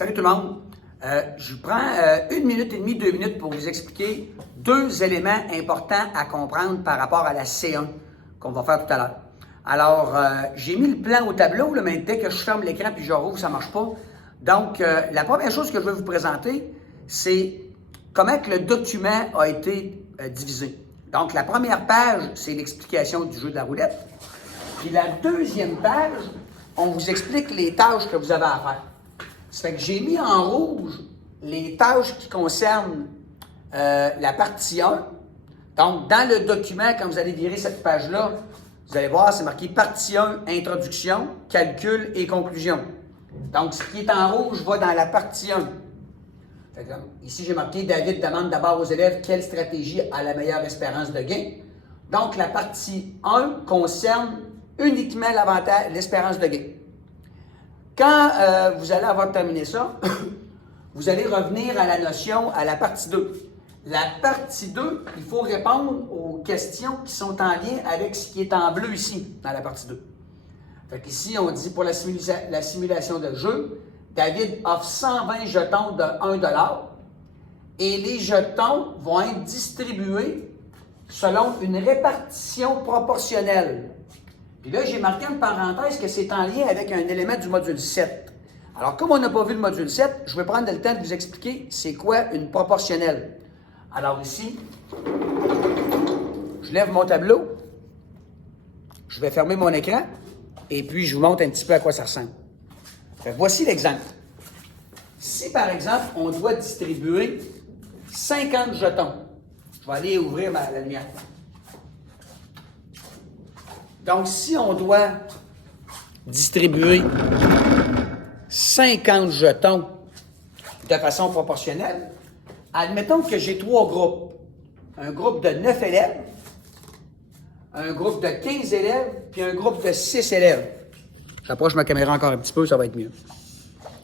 Salut tout le monde. Je prends 1 minute et demie, 2 minutes pour vous expliquer 2 éléments importants à comprendre par rapport à la C1 qu'on va faire tout à l'heure. Alors, j'ai mis le plan au tableau, là, mais dès que je ferme l'écran puis je rouvre, ça ne marche pas. Donc, la première chose que je vais vous présenter, c'est comment que le document a été divisé. Donc, la première page, c'est l'explication du jeu de la roulette. Puis la deuxième page, on vous explique les tâches que vous avez à faire. Ça fait que j'ai mis en rouge les tâches qui concernent la partie 1. Donc, dans le document, quand vous allez virer cette page-là, vous allez voir, c'est marqué partie 1, introduction, calcul et conclusion. Donc, ce qui est en rouge va dans la partie 1. Fait que là, ici, j'ai marqué David demande d'abord aux élèves quelle stratégie a la meilleure espérance de gain. Donc, la partie 1 concerne uniquement l'espérance de gain. Quand vous allez avoir terminé ça, vous allez revenir à la notion, à la partie 2. La partie 2, il faut répondre aux questions qui sont en lien avec ce qui est en bleu ici, dans la partie 2. Fait qu'ici, on dit pour la simulation de jeu, David offre 120 jetons de 1$ et les jetons vont être distribués selon une répartition proportionnelle. Puis là, j'ai marqué en parenthèse que c'est en lien avec un élément du module 7. Alors, comme on n'a pas vu le module 7, je vais prendre le temps de vous expliquer c'est quoi une proportionnelle. Alors ici, je lève mon tableau, je vais fermer mon écran, et puis je vous montre un petit peu à quoi ça ressemble. Voici l'exemple. Si, par exemple, on doit distribuer 50 jetons, je vais aller ouvrir la lumière. Donc, si on doit distribuer 50 jetons de façon proportionnelle, admettons que j'ai 3 groupes. Un groupe de 9 élèves, un groupe de 15 élèves, puis un groupe de 6 élèves. J'approche ma caméra encore un petit peu, ça va être mieux.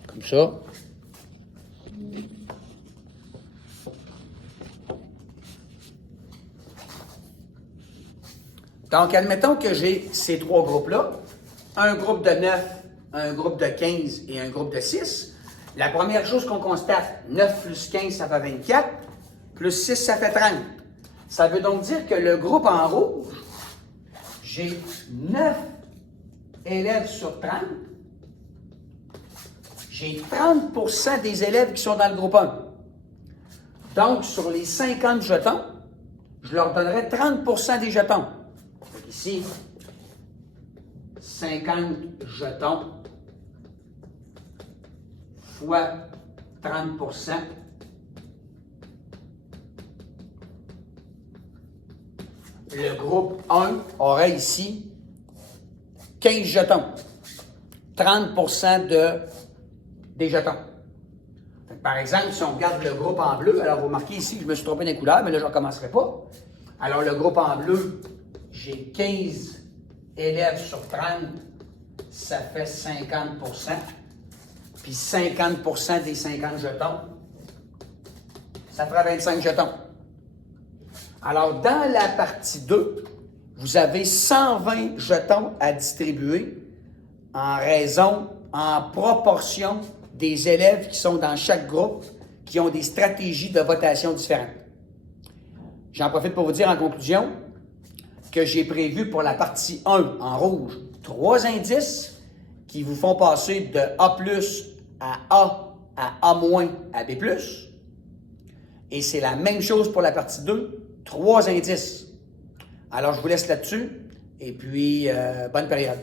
Comme ça. Donc, admettons que j'ai ces 3 groupes-là, un groupe de 9, un groupe de 15 et un groupe de 6. La première chose qu'on constate, 9 plus 15, ça fait 24, plus 6, ça fait 30. Ça veut donc dire que le groupe en rouge, j'ai 9 élèves sur 30. J'ai 30% des élèves qui sont dans le groupe 1. Donc, sur les 50 jetons, je leur donnerai 30% des jetons. Ici, 50 jetons fois 30%. Le groupe 1 aurait ici 15 jetons. 30% des jetons. Par exemple, si on regarde le groupe en bleu, alors vous remarquez ici que je me suis trompé des couleurs, mais là, je ne recommencerai pas. Alors, le groupe en bleu, j'ai 15 élèves sur 30, ça fait 50%. Puis 50% des 50 jetons, ça fera 25 jetons. Alors, dans la partie 2, vous avez 120 jetons à distribuer en proportion des élèves qui sont dans chaque groupe, qui ont des stratégies de votation différentes. J'en profite pour vous dire en conclusion que j'ai prévu pour la partie 1 en rouge 3 indices qui vous font passer de A+, à A- à B+. Et c'est la même chose pour la partie 2, 3 indices. Alors, je vous laisse là-dessus, et puis, bonne période.